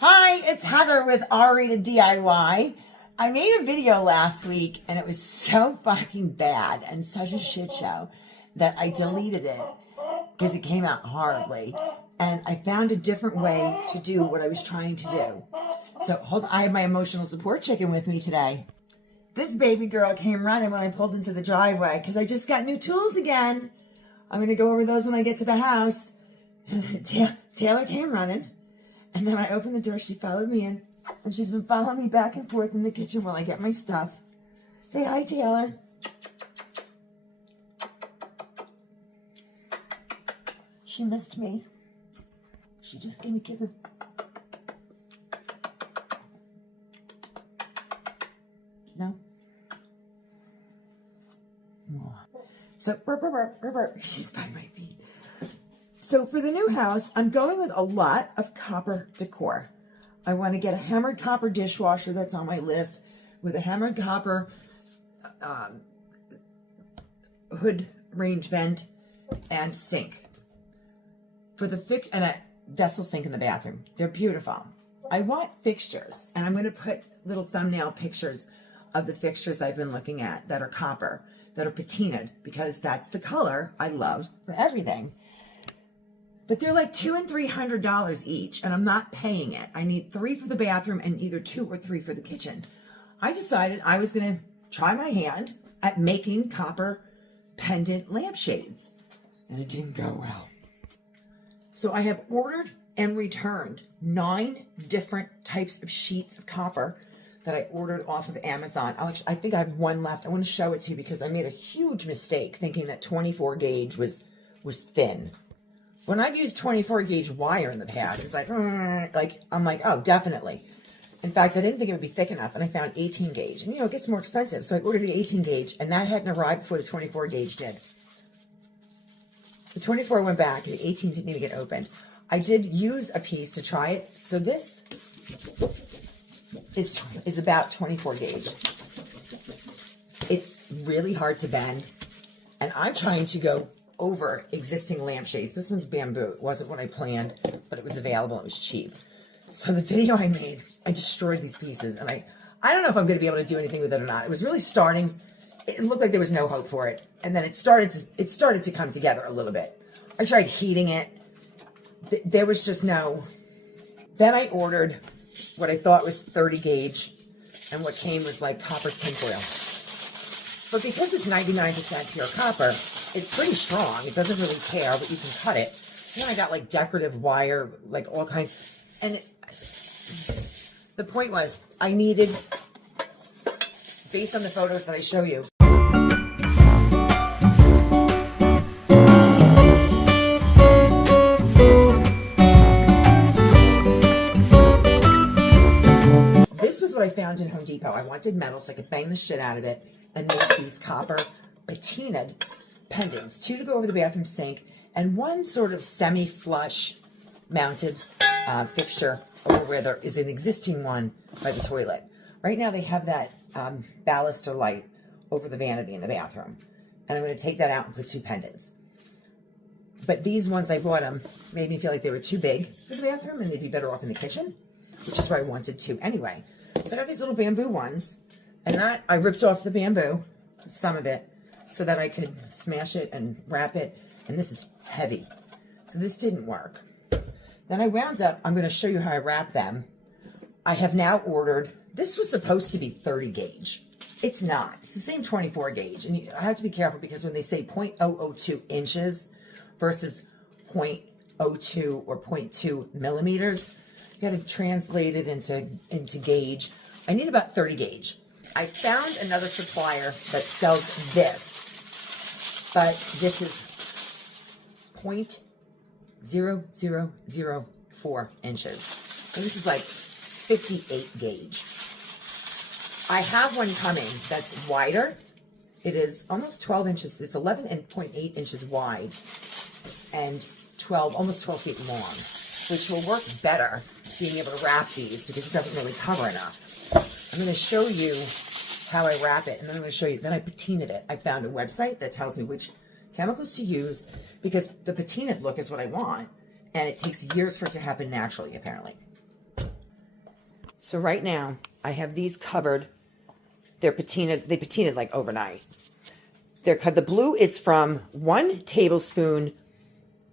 Hi, it's Heather with R-Rated DIY. I made a video last week and it was so fucking bad and such a shit show that I deleted it because it came out horribly. And I found a different way to do what I was trying to do. So hold on, I have my emotional support chicken with me today. This baby girl came running when I pulled into the driveway because I just got new tools again. I'm going to go over those when I get to the house. Taylor came running. And then I opened the door, she followed me in, and she's been following me back and forth in the kitchen while I get my stuff. Say hi, Taylor. She missed me. She just gave me kisses. No? So, she's by my feet. So for the new house, I'm going with a lot of copper decor. I want to get a hammered copper dishwasher that's on my list with a hammered copper hood range vent and sink. For the and a vessel sink in the bathroom. They're beautiful. I want fixtures, and I'm going to put little thumbnail pictures of the fixtures I've been looking at that are copper, that are patinaed, because that's the color I love for everything. But they're like $200 and $300 each, and I'm not paying it. I need 3 for the bathroom and either 2 or 3 for the kitchen. I decided I was going to try my hand at making copper pendant lampshades, and it didn't go well. So I have ordered and returned 9 different types of sheets of copper that I ordered off of Amazon. I think I have 1 left. I want to show it to you because I made a huge mistake thinking that 24 gauge was thin. When I've used 24 gauge wire in the past, it's like I'm like, oh, definitely. In fact, I didn't think it would be thick enough, and I found 18 gauge. And, it gets more expensive, so I ordered the 18 gauge, and that hadn't arrived before the 24 gauge did. The 24 went back, and the 18 didn't even get opened. I did use a piece to try it, so this is about 24 gauge. It's really hard to bend, and I'm trying to go over existing lampshades. This one's bamboo. It wasn't what I planned, but it was available. It was cheap. So the video I made, I destroyed these pieces, and I don't know if I'm going to be able to do anything with it or not. It was really starting. It looked like there was no hope for it, and then it started to come together a little bit. I tried heating it. There was just no. Then I ordered what I thought was 30 gauge, and what came was like copper tinfoil. But because it's 99% pure copper, it's pretty strong. It doesn't really tear, but you can cut it. And then I got like decorative wire, like all kinds. And the point was, I needed, based on the photos that I show you, this was what I found in Home Depot. I wanted metal so I could bang the shit out of it and make these copper patinaed pendants, 2 to go over the bathroom sink, and 1 sort of semi-flush mounted fixture over where there is an existing one by the toilet. Right now they have that baluster light over the vanity in the bathroom, and I'm going to take that out and put 2 pendants. But these ones I bought them made me feel like they were too big for the bathroom and they'd be better off in the kitchen, which is where I wanted to anyway. So I got these little bamboo ones, and that I ripped off the bamboo, some of it, so that I could smash it and wrap it. And this is heavy, so this didn't work. Then I wound up, I'm going to show you how I wrap them. I have now ordered, this was supposed to be 30 gauge. It's not. It's the same 24 gauge. And I have to be careful because when they say 0.002 inches versus 0.02 or 0.2 millimeters, you got to translate it into gauge. I need about 30 gauge. I found another supplier that sells this, but this is 0.0004 inches. So this is like 58 gauge. I have one coming that's wider. It is almost 12 inches. It's 11.8 inches wide and almost 12 feet long, which will work better being able to wrap these because it doesn't really cover enough. I'm going to show you how I wrap it, and then I'm going to show you, then I patinaed it. I found a website that tells me which chemicals to use because the patinaed look is what I want, and it takes years for it to happen naturally, apparently. So right now, I have these covered. They're patinaed. They patinaed like overnight. The blue is from 1 tablespoon.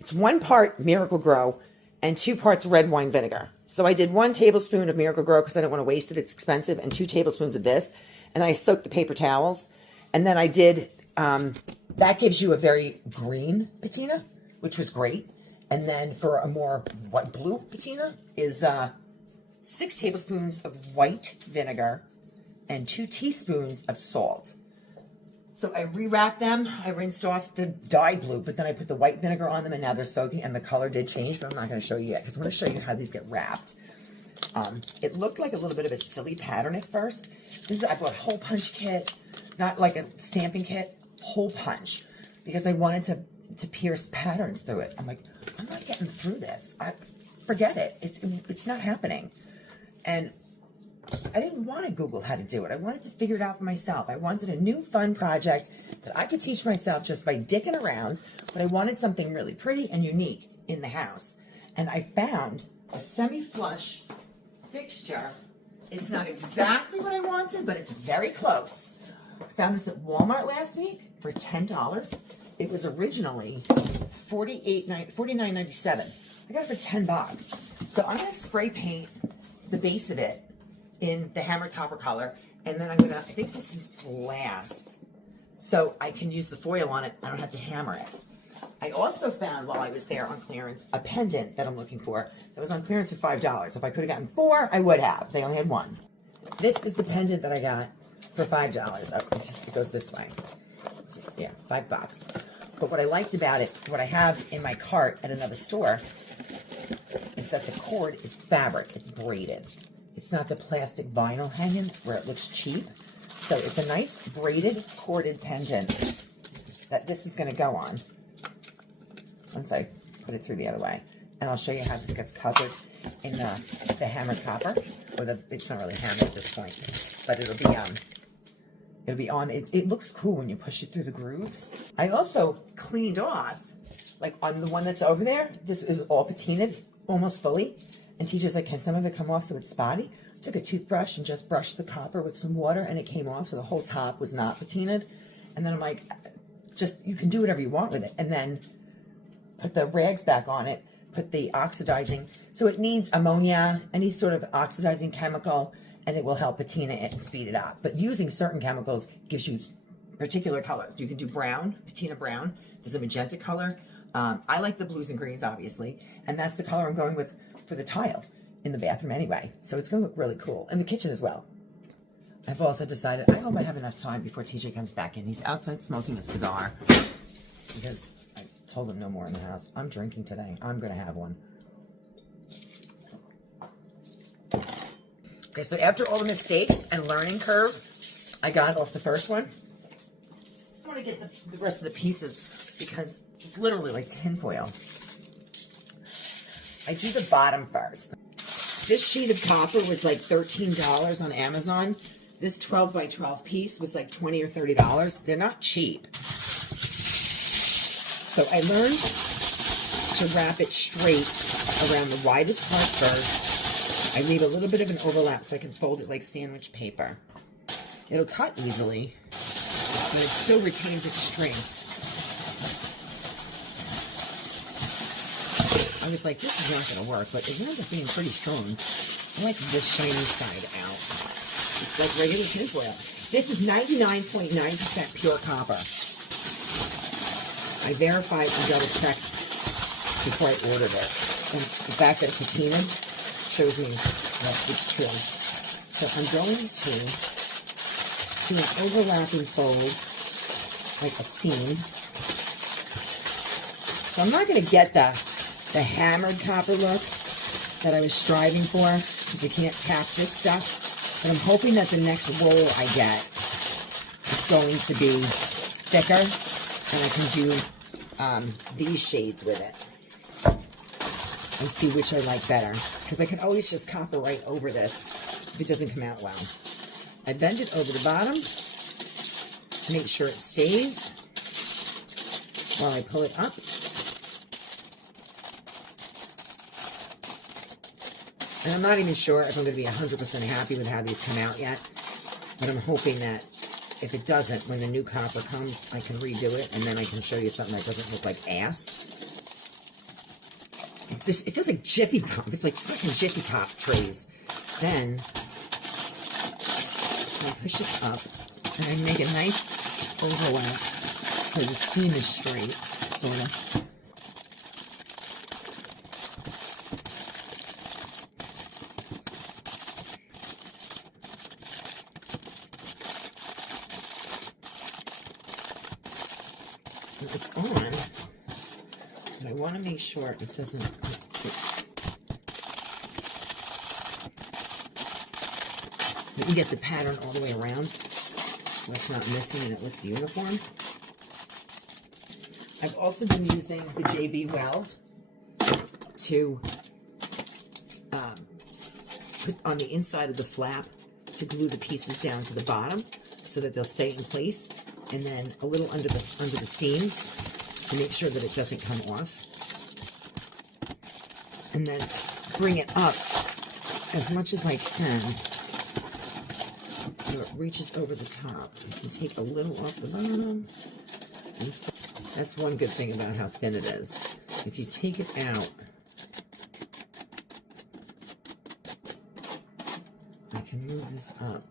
It's 1 part Miracle Grow and 2 parts red wine vinegar. So I did 1 tablespoon of Miracle Grow because I didn't want to waste it. It's expensive. And 2 tablespoons of this. And I soaked the paper towels. And then I did, that gives you a very green patina, which was great. And then for a more blue patina is 6 tablespoons of white vinegar and 2 teaspoons of salt. So I re-wrapped them. I rinsed off the dyed blue, but then I put the white vinegar on them, and now they're soaking, and the color did change, but I'm not going to show you yet because I want to show you how these get wrapped. It looked like a little bit of a silly pattern at first. I bought a hole punch kit, not like a stamping kit, hole punch, because I wanted to pierce patterns through it. I'm like, I'm not getting through this. Forget it. It's not happening. And I didn't want to Google how to do it. I wanted to figure it out for myself. I wanted a new fun project that I could teach myself just by dicking around, but I wanted something really pretty and unique in the house. And I found a semi-flush fixture. It's not exactly what I wanted, but it's very close. I found this at Walmart last week for $10. It was originally $49.97. I got it for $10. So I'm going to spray paint the base of it in the hammered copper color, and then I think this is glass, so I can use the foil on it. I don't have to hammer it. I also found while I was there on clearance a pendant that I'm looking for that was on clearance for $5. If I could have gotten 4, I would have. They only had 1. This is the pendant that I got for $5. It goes this way. Yeah, $5. But what I liked about it, what I have in my cart at another store, is that the cord is fabric. It's braided. It's not the plastic vinyl hanging where it looks cheap. So it's a nice braided corded pendant that this is going to go on once I put it through the other way. And I'll show you how this gets covered in the hammered copper. Or it's not really hammered at this point, but it'll be on. It looks cool when you push it through the grooves. I also cleaned off, like on the one that's over there, this is all patinaed almost fully. And teacher's like, can some of it come off so it's spotty? I took a toothbrush and just brushed the copper with some water, and it came off, so the whole top was not patinaed. And then I'm like, you can do whatever you want with it. And then put the rags back on it, put the oxidizing. So it needs ammonia, any sort of oxidizing chemical, and it will help patina it and speed it up. But using certain chemicals gives you particular colors. You can do brown, patina brown. There's a magenta color. I like the blues and greens, obviously, and that's the color I'm going with for the tile in the bathroom anyway. So it's going to look really cool. In the kitchen as well. I've also decided, I hope I have enough time before TJ comes back in. He's outside smoking a cigar because I told him no more in the house. I'm drinking today. I'm going to have one. Okay, so after all the mistakes and learning curve, I got off the first one. I want to get the rest of the pieces because it's literally like tinfoil. I do the bottom first. This sheet of copper was like $13 on Amazon. This 12 by 12 piece was like $20 or $30. They're not cheap. So I learned to wrap it straight around the widest part first. I leave a little bit of an overlap so I can fold it like sandwich paper. It'll cut easily, but it still retains its strength. I was like, this is not going to work, but it wound up being pretty strong. I like this shiny side out. It's like regular tinfoil. This is 99.9% pure copper. I verified and double-checked before I ordered it. And the fact that it's patinaed shows me that it's true. So I'm going to do an overlapping fold, like a seam. So I'm not going to get the hammered copper look that I was striving for, because you can't tap this stuff. But I'm hoping that the next roll I get is going to be thicker, and I can do these shades with it and see which I like better. Because I can always just copper right over this if it doesn't come out well. I bend it over the bottom to make sure it stays while I pull it up. And I'm not even sure if I'm going to be 100% happy with how these come out yet. But I'm hoping that if it doesn't, when the new copper comes, I can redo it. And then I can show you something that doesn't look like ass. It feels like Jiffy Pop. It's like freaking Jiffy Pop trays. Then I push it up. And I make a nice overlap so the seam is straight, sort of. It's on, but I want to make sure it doesn't. That you get the pattern all the way around, so it's not missing and it looks uniform. I've also been using the JB Weld to put on the inside of the flap to glue the pieces down to the bottom so that they'll stay in place. And then a little under the seams to make sure that it doesn't come off. And then bring it up as much as I can so it reaches over the top. You can take a little off the bottom. And that's one good thing about how thin it is. If you take it out, I can move this up.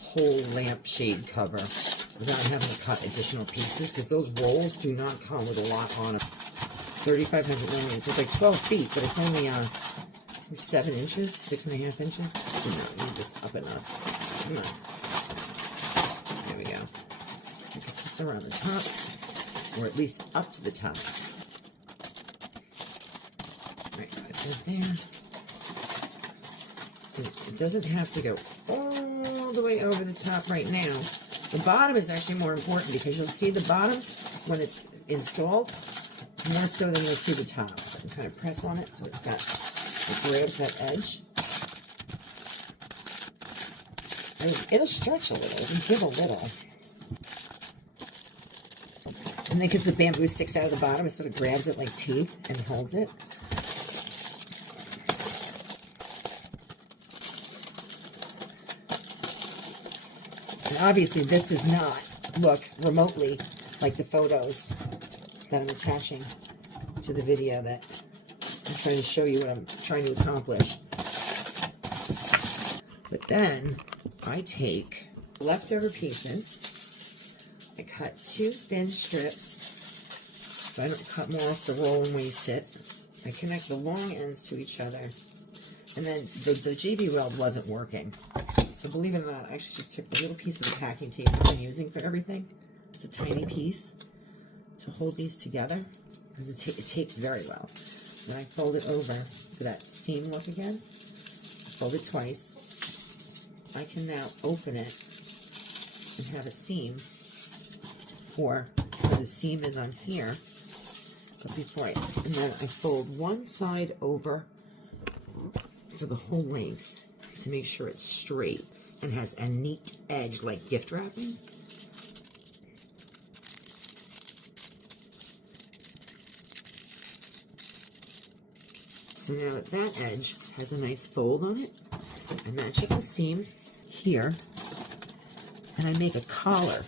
Whole lampshade cover without having to cut additional pieces, because those rolls do not come with a lot on them. 3,500 millimeters. It's like 12 feet, but it's only 7 inches, 6.5 inches. So no, you just up and up. Come on. There we go. I can this around the top, or at least up to the top. Right, put that there. It doesn't have to go all the way over the top right now. The bottom is actually more important because you'll see the bottom when it's installed more so than you'll see the top. I can kind of press on it so it grabs that edge. And it'll stretch a little, it'll give a little. And then because the bamboo sticks out of the bottom, it sort of grabs it like teeth and holds it. Obviously, this does not look remotely like the photos that I'm attaching to the video that I'm trying to show you what I'm trying to accomplish. But then I take leftover pieces, I cut 2 thin strips so I don't cut more off the roll and waste it. I connect the long ends to each other, and then the JB Weld wasn't working. So believe it or not, I actually just took the little piece of the packing tape I've been using for everything. Just a tiny piece to hold these together, because it tapes very well. Then I fold it over for that seam look again. I fold it twice. I can now open it and have a seam for where the seam is on here. But and then I fold one side over for the whole length to make sure it's straight and has a neat edge like gift wrapping. So now that edge has a nice fold on it, I match up the seam here, and I make a collar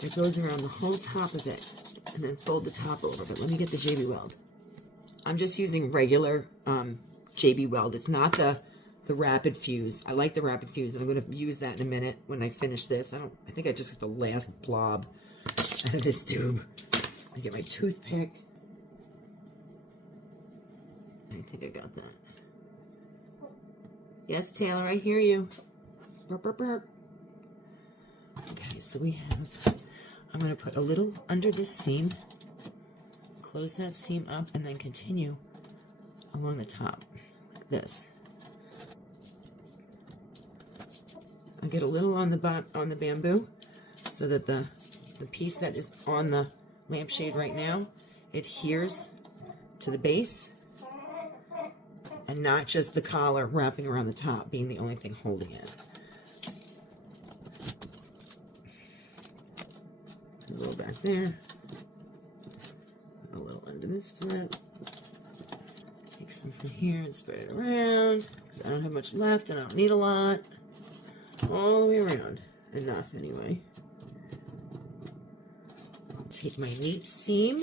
that goes around the whole top of it, and then fold the top over. But let me get the JB Weld. I'm just using regular JB Weld. It's not the Rapid Fuse. I like the Rapid Fuse, and I'm going to use that in a minute when I finish this. I think I just got the last blob out of this tube. I get my toothpick. I think I got that. Yes, Taylor, I hear you. Burp, burp, burp. Okay, so we have, I'm going to put a little under this seam, close that seam up, and then continue along the top, like this. I get a little on the bamboo, so that the piece that is on the lampshade right now adheres to the base, and not just the collar wrapping around the top being the only thing holding it. A little bit. back there. A little under this foot. Take some from here and spread it around, because I don't have much left and I don't need a lot. All the way around. Enough, anyway. Take my neat seam,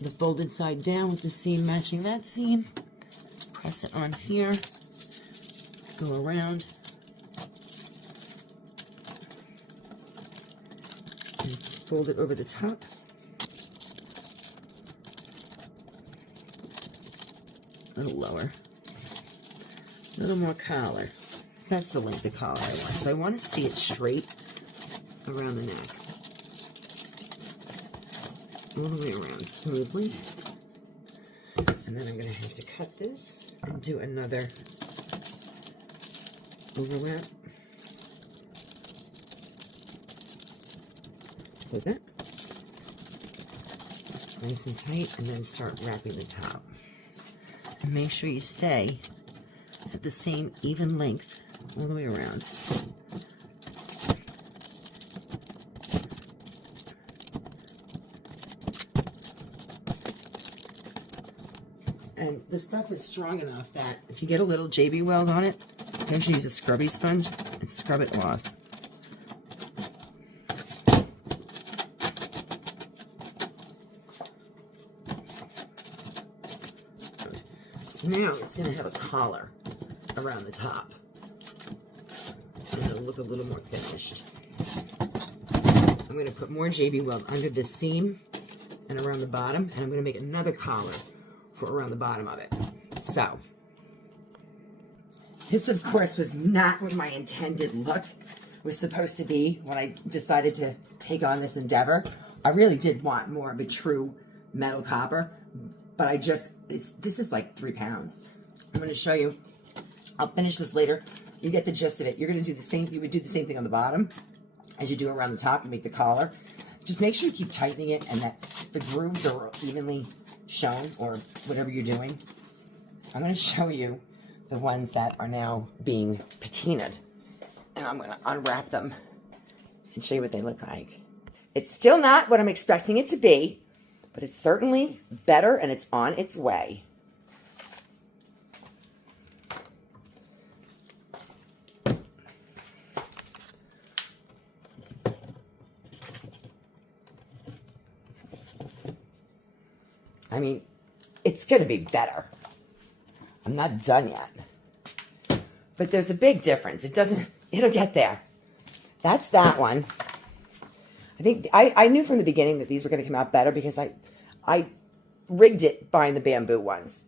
the folded side down with the seam matching that seam. Press it on here. Go around. And fold it over the top. A little lower. A little more collar. That's the length of collar I want. So I want to see it straight around the neck. All the way around smoothly. And then I'm going to have to cut this and do another overlap. Like that. Nice and tight, and then start wrapping the top. And make sure you stay at the same even length all the way around. And the stuff is strong enough that if you get a little JB weld on it, you can actually use a scrubby sponge and scrub it off. So now it's going to have a collar around the top. And it'll look a little more finished. I'm going to put more JB weld under the seam and around the bottom, and I'm going to make another collar for around the bottom of it. So, this of course was not what my intended look was supposed to be when I decided to take on this endeavor. I really did want more of a true metal copper, but I just, this is like 3 pounds. I'm going to show you. I'll finish this later. You get the gist of it. You're going to do the same, you would do the same thing on the bottom as you do around the top. You make the collar. Just make sure you keep tightening it and that the grooves are evenly shown, or whatever you're doing. I'm going to show you the ones that are now being patinaed, and I'm going to unwrap them and show you what they look like. It's still not what I'm expecting it to be, but it's certainly better, and it's on its way. I mean, it's going to be better. I'm not done yet. But there's a big difference. It'll get there. That's that one. I think, I knew from the beginning that these were going to come out better because I rigged it buying the bamboo ones.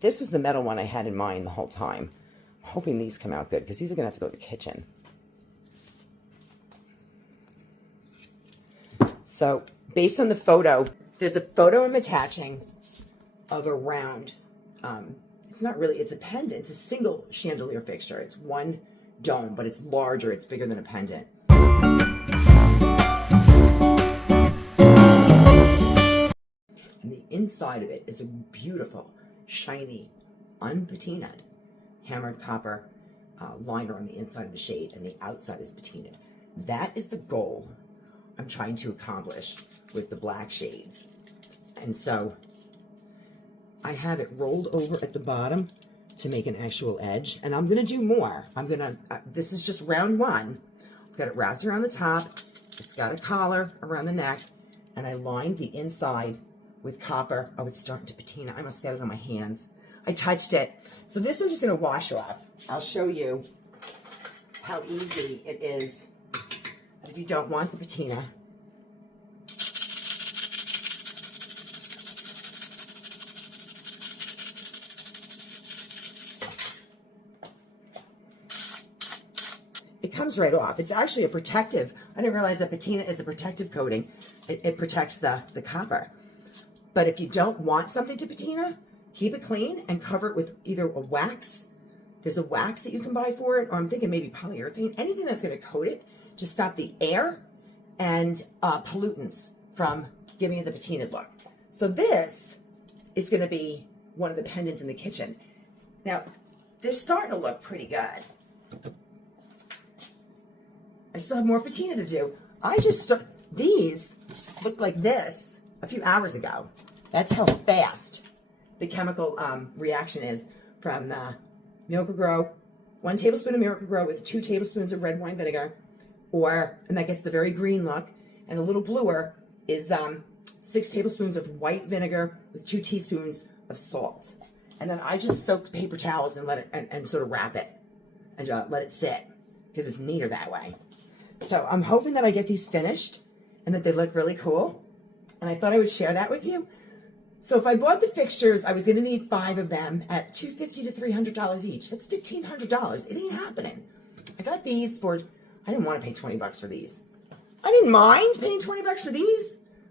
This was the metal one I had in mind the whole time. I'm hoping these come out good because these are going to have to go to the kitchen. So, based on the photo, there's a photo I'm attaching of a round, it's not really, it's a pendant. It's a single chandelier fixture. It's one dome, but it's larger. It's bigger than a pendant. And the inside of it is a beautiful, shiny, unpatinaed, hammered copper liner on the inside of the shade, and the outside is patinaed. That is the goal I'm trying to accomplish with the black shades. And so I have it rolled over at the bottom to make an actual edge, and I'm going to do more. This is just round one. I've got it wrapped around the top. It's got a collar around the neck, and I lined the inside with copper. Oh, it's starting to patina. I almost got it on my hands. I touched it. So this I'm just going to wash off. I'll show you how easy it is. And if you don't want the patina, it comes right off. It's actually a protective. I didn't realize that patina is a protective coating. It protects the copper. But if you don't want something to patina, keep it clean and cover it with either a wax. There's a wax that you can buy for it, or I'm thinking maybe polyurethane. Anything that's going to coat it to stop the air and pollutants from giving you the patinaed look. So this is going to be one of the pendants in the kitchen. Now, they're starting to look pretty good. I still have more patina to do. These looked like this a few hours ago. That's how fast the chemical reaction is from the Miracle-Gro. 1 tablespoon of Miracle-Gro with 2 tablespoons of red wine vinegar, and that gets the very green look. And a little bluer is 6 tablespoons of white vinegar with 2 teaspoons of salt. And then I just soak paper towels and let it and sort of wrap it and let it sit because it's neater that way. So I'm hoping that I get these finished and that they look really cool. And I thought I would share that with you. So if I bought the fixtures, I was going to need 5 of them at $250 to $300 each. That's $1,500. It ain't happening. I got these for, I didn't want to pay 20 bucks for these. I didn't mind paying 20 bucks for these,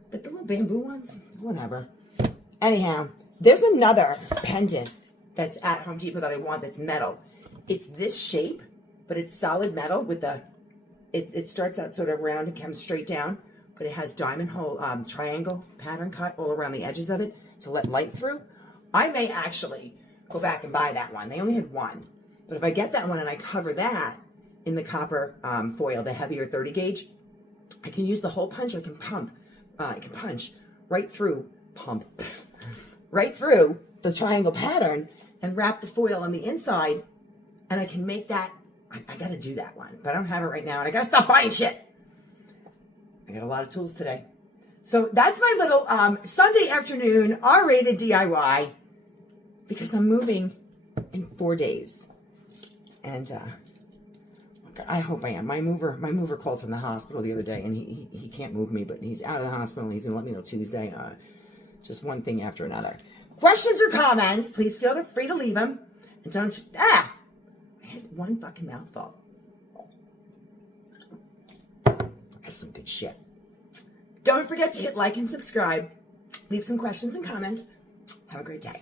but the little bamboo ones, whatever. Anyhow, there's another pendant that's at Home Depot that I want that's metal. It's this shape, but it's solid metal with the, it starts out sort of round and comes straight down, but it has diamond hole, triangle pattern cut all around the edges of it to let light through. I may actually go back and buy that one. They only had one. But if I get that one and I cover that in the copper foil, the heavier 30 gauge, I can use the hole punch. I can punch right through, right through the triangle pattern and wrap the foil on the inside. And I can make that, I got to do that one. But I don't have it right now. And I got to stop buying shit. I got a lot of tools today. So that's my little Sunday afternoon R-rated DIY because I'm moving in 4 days. And I hope I am. My mover called from the hospital the other day and he can't move me, but he's out of the hospital and he's gonna let me know Tuesday. Just one thing after another. Questions or comments, please feel free to leave them. And don't, I had one fucking mouthful. That's some good shit. Don't forget to hit like and subscribe. Leave some questions and comments. Have a great day.